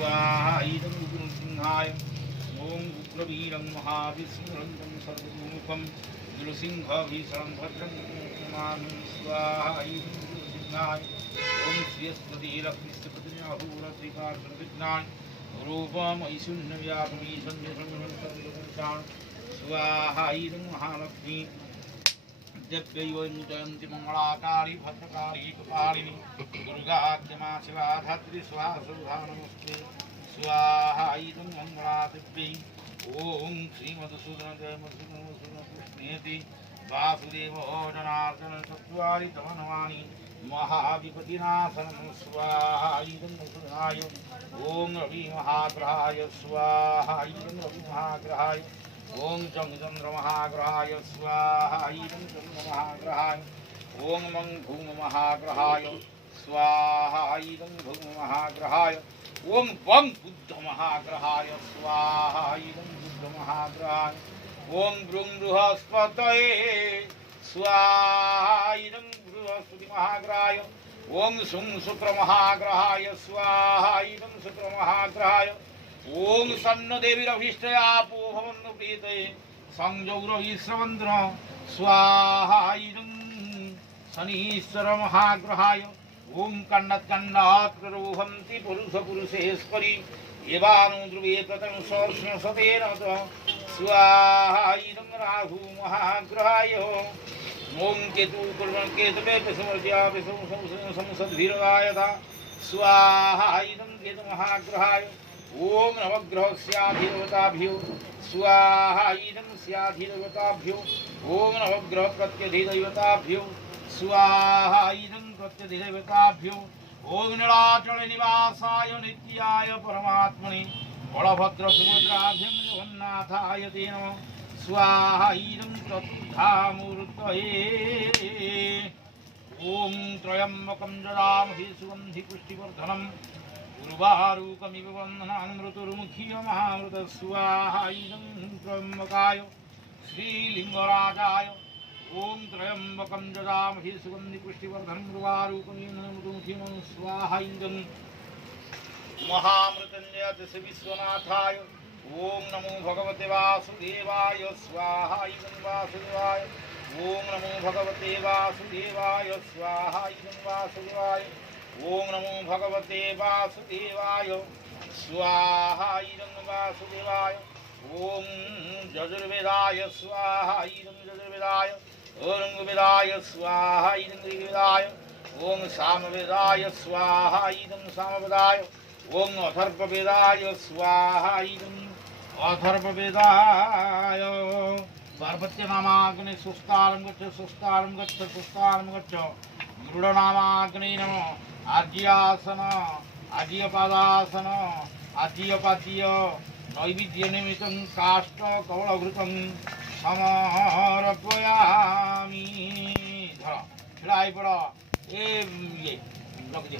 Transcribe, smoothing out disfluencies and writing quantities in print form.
स्वाहा इदं गुरुसिंहाय ओम उग्रवीरं महाविष्णुरञ्जं सर्वमुखं नृसिंहभीषणं भद्रं मानं स्वाहा इदं गुरुसिंहाय ओम श्रीस्पतिरग्निस्पतिर्याहुरश्रीकार्षविघ्नान् रूपम् ऐशून्यव्यापमीशन्यसंहृतं स्वाहा इदं महालक्ष्मी दिव्यैवं जयन्ति मंगलाकारी भद्रकारी कपालिनी दुर्गाद्यमा शिवा धात्री स्वाहा नमस्ते स्वाहा इदं मंगलादिव्यै ओम श्रीमधुसूदन जय मधुसूदन कृष्णेति वासुदेवो जनार्दन चत्वारि तमनवानि महाविपतिनाशनं स्वाहा इदं मधुसूदनाय ओम रवि महाग्रहाय स्वाहा इदं रवि महाग्रहाय ओम चंद्र महाग्रहाय स्वाहा इदं चंद्र महाग्रहाय ओम मंग भूम महाग्रहाय स्वाहा इदं भूम महाग्रहाय ओम वं बुद्ध महाग्रहाय स्वाहा इदं बुद्ध महाग्रहाय ओम भृं बृहस्पतये स्वाहा इदं बृहस्पति महाग्रहाय ओम सुं शुक्र महाग्रहाय स्वाहा इदं शुक्र महाग्रहाय ओम सन्न देवीरभीष्टया भवन्नु प्रीतये संजौरवीश्रवन्द्र स्वाहा इदं शनीश्वर महाग्रहाय ओम कन्नत्कन्नात्रोहन्ति पुरुषेश्वरी एवानु ध्रुवे प्रतं सहस्रशतेन स्वाहा इदं राहु महाग्रहाय ओम केतु केतवे संसद्भिर्वायता स्वाहा इदं केतु महाग्रहाय ओम नवग्रहस्याधिदेवताभ्यो स्वाहा इदं स्याधिदेवताभ्यो ओम नवग्रह प्रत्यधिदेवताभ्यो स्वाहा इदं प्रत्यधिदेवताभ्यो ओम नीलाचल निवासाय नित्याय परमात्मने बलभद्र सुभद्राभ्यं जगन्नाथाय ते नमः स्वाहा इदं चतुर्धामूर्तये ओम त्र्यम्बकं जडामहे सुगन्धि पुष्टिवर्धनम् उर्वारुकमिव बन्धनामृतुर्मुखीयमामृत स्वाहा इदं त्र्यम्बकाय श्रीलिङ्गराजाय ओम त्र्यम्बकं जडामहे सुगन्धि पुष्टिवर्धनं उर्वारुकमिव बन्धनामृतुर्मुखीयं स्वाहा इदं महामृत्युञ्जय विश्वनाथाय ओम नमो भगवते वासुदेवाय स्वाहा इदं वासुदेवाय ओम नमो भगवते वासुदेवाय स्वाहा इदं वासुदेवाय ओम नमो भगवते वासुदेवाय स्वाहा इदं वासुदेवाय ओम यजुर्वेदाय स्वाहा इदं यजुर्वेदाय ओम ऋग्वेदाय स्वाहा इदं ऋग्वेदाय ओम सामवेदाय स्वाहा इदं सामवेदाय ओम अथर्ववेदाय स्वाहा इदं अथर्ववेदाय पार्वत्यनामाग्ने सुस्तारं गच्छ सुस्तारं गच्छ सुस्तारं गच्छ मृडनामाग्ने नमः आज्यासन आज्यपादासन आज्यपाद्य नैवेद्य निमित्तं काष्ठ कवलघृतं समर्पयामि। धर छिड़ाई पड़ ये लग दे।